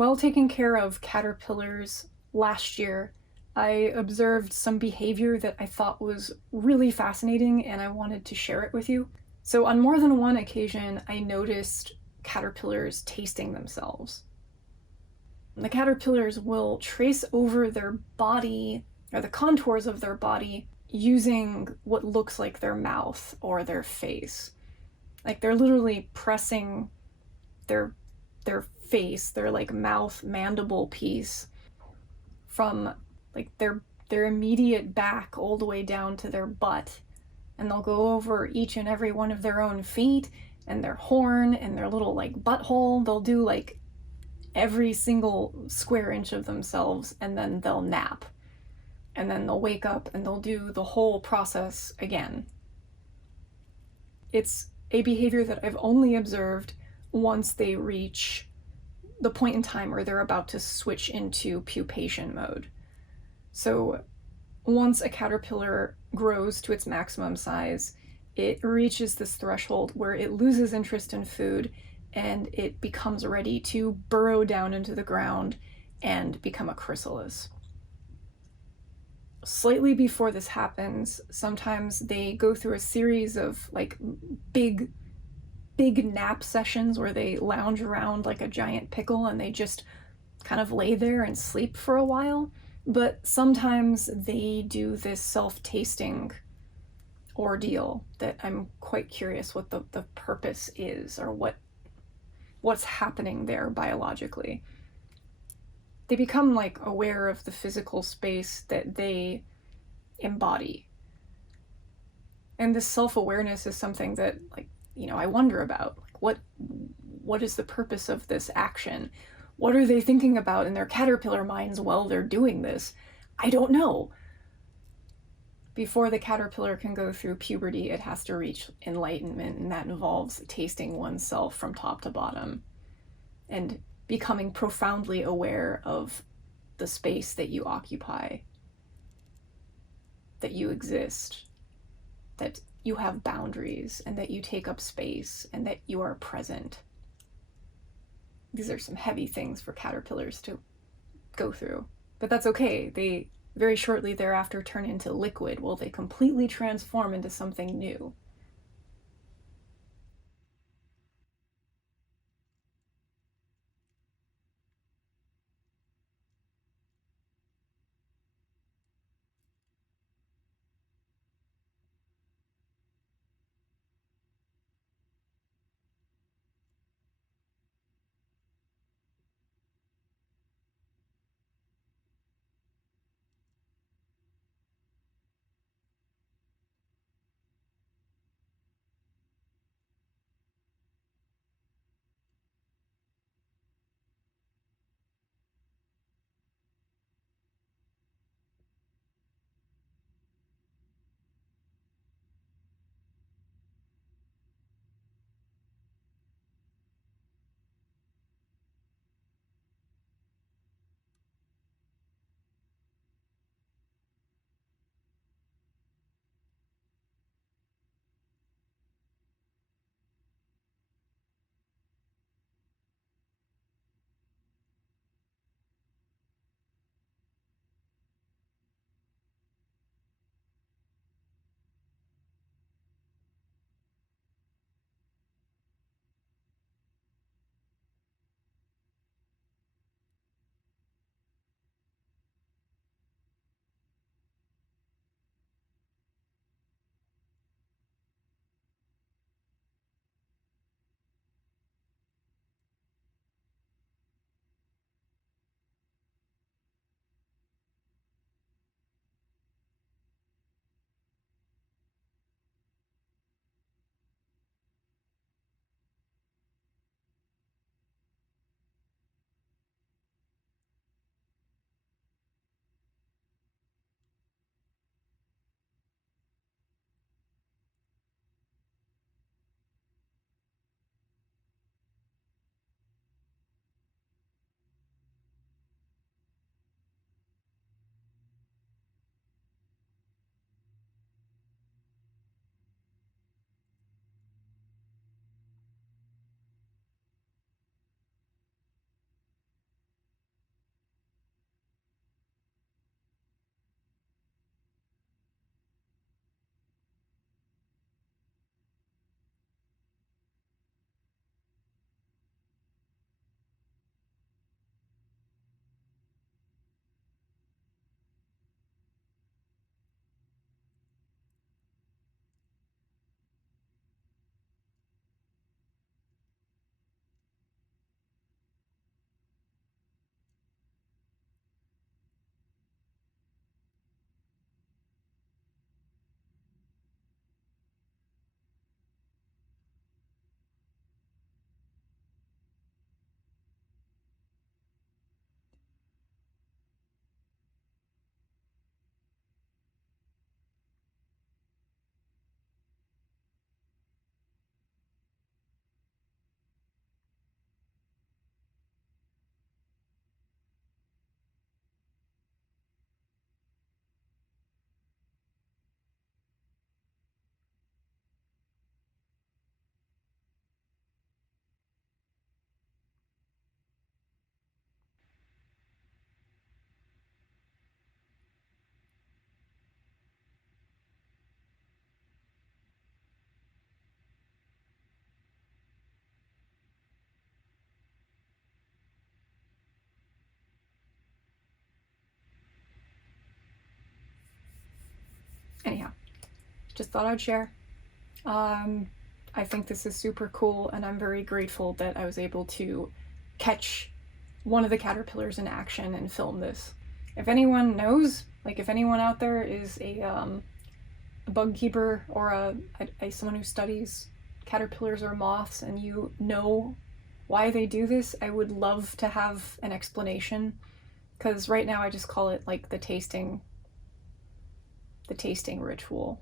While taking care of caterpillars last year, I observed some behavior that I thought was really fascinating and I wanted to share it with you. So, on more than one occasion, I noticed caterpillars tasting themselves. The caterpillars will trace over their body or the contours of their body using what looks like their mouth or their face. Like they're literally pressing their their face, their like mouth mandible piece from like their immediate back all the way down to their butt, and they'll go over each and every one of their own feet and their horn and their little like butthole. They'll do like every single square inch of themselves, and then they'll nap, and then they'll wake up and they'll do the whole process again. It's a behavior that I've only observed once they reach the point in time where they're about to switch into pupation mode. So once a caterpillar grows to its maximum size, it reaches this threshold where it loses interest in food and it becomes ready to burrow down into the ground and become a chrysalis. Slightly before this happens, sometimes they go through a series of like big nap sessions where they lounge around like a giant pickle and they just kind of lay there and sleep for a while. But sometimes they do this self-tasting ordeal that I'm quite curious what the purpose is, or what's happening there biologically. They become like aware of the physical space that they embody. And this self-awareness is something that, like, I wonder about. Like, what is the purpose of this action? What are they thinking about in their caterpillar minds while they're doing this? I don't know. Before the caterpillar can go through puberty, it has to reach enlightenment, and that involves tasting oneself from top to bottom and becoming profoundly aware of the space that you occupy, that you exist, that you have boundaries, and that you take up space, and that you are present. These are some heavy things for caterpillars to go through, but that's okay. They very shortly thereafter turn into liquid. Well, they completely transform into something new. Anyhow, just thought I'd share. Um, I think this is super cool, and I'm very grateful that I was able to catch one of the caterpillars in action and film this. If anyone knows, like if anyone out there is a bug keeper or someone who studies caterpillars or moths, and you know why they do this, I would love to have an explanation. Because right now I just call it like the tasting ritual.